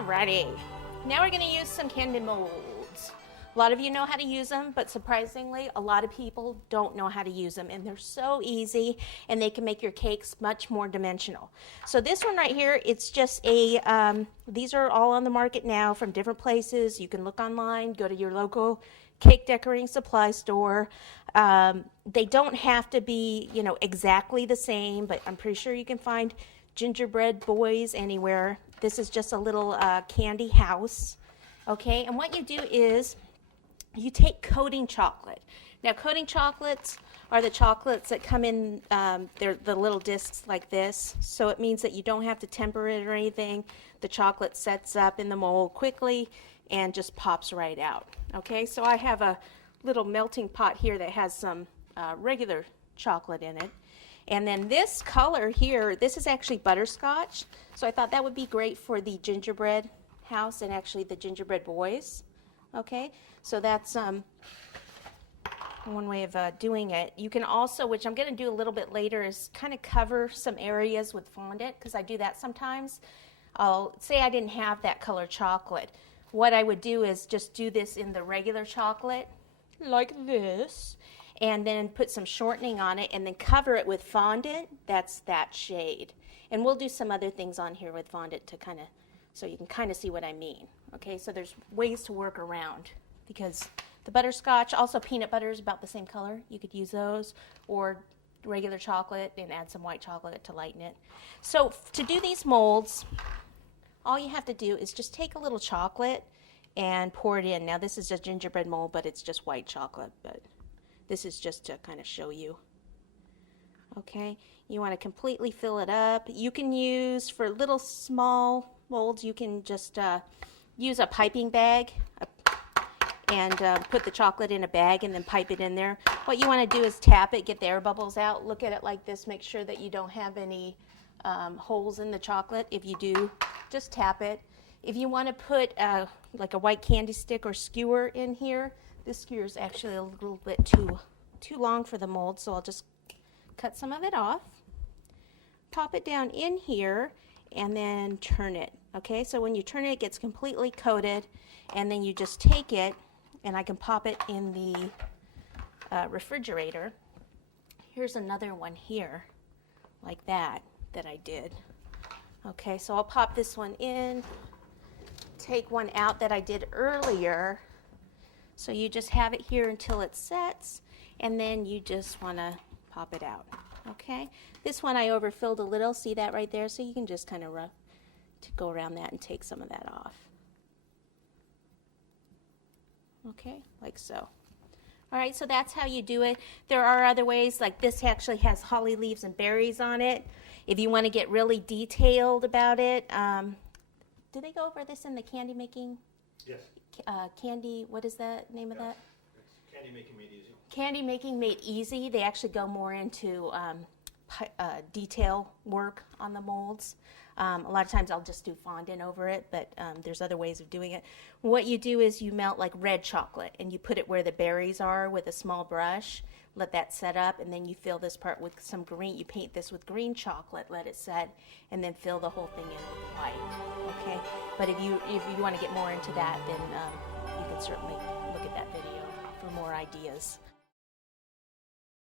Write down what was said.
Alrighty, now we're going to use some candy molds. A lot of you know how to use them, but surprisingly, a lot of people don't know how to use them, and they're so easy, and they can make your cakes much more dimensional. So this one right here, it's just a, these are all on the market now from different places. You can look online, go to your local cake decorating supply store. They don't have to be, you know, exactly the same, but I'm pretty sure you can find gingerbread boys anywhere. This is just a little candy house, okay? And what you do is you take coating chocolate. Now, coating chocolates are the chocolates that come in, they're the little discs like this, so it means that you don't have to temper it or anything. The chocolate sets up in the mold quickly and just pops right out, okay? So I have a little melting pot here that has some regular chocolate in it. And then this color here, this is actually butterscotch. So I thought that would be great for the gingerbread house and actually the gingerbread boys. Okay, so that's one way of doing it. You can also, which I'm going to do a little bit later, is kind of cover some areas with fondant, because I do that sometimes. I'll say I didn't have that color chocolate. What I would do is just do this in the regular chocolate, like this, and then put some shortening on it and then cover it with fondant. That's that shade. And we'll do some other things on here with fondant to kind of, so you can kind of see what I mean. Okay, so there's ways to work around, because the butterscotch, also peanut butter is about the same color. You could use those, or regular chocolate and add some white chocolate to lighten it. So to do these molds, all you have to do is just take a little chocolate and pour it in. Now this is a gingerbread mold, but it's just white chocolate, but this is just to kind of show you. Okay, you want to completely fill it up. You can use, for little small molds, you can just use a piping bag and put the chocolate in a bag and then pipe it in there. What you want to do is tap it, get the air bubbles out, look at it like this, make sure that you don't have any holes in the chocolate. If you do, just tap it. If you want to put like a white candy stick or skewer in here, this skewer is actually a little bit too long for the mold, so I'll just cut some of it off, pop it down in here, and then turn it. Okay, so when you turn it, it gets completely coated, and then you just take it, and I can pop it in the refrigerator. Here's another one here, like that I did. Okay, so I'll pop this one in, take one out that I did earlier. So you just have it here until it sets, and then you just want to pop it out. Okay, this one I overfilled a little, see that right there? So you can just kind of go around that and take some of that off. Okay, like so. All right, so that's how you do it. There are other ways, like this actually has holly leaves and berries on it. If you want to get really detailed about it, did they go over this in the candy making? Yes. Candy, what is the name of that? It's Candy Making Made Easy. Candy Making Made Easy. They actually go more into detail work on the molds. A lot of times I'll just do fondant over it, but there's other ways of doing it. What you do is you melt like red chocolate, and you put it where the berries are with a small brush, let that set up, and then you fill this part with some green. You paint this with green chocolate, let it set, and then fill the whole thing in with white. Okay, but if you want to get more into that, then you can certainly look at that video for more ideas.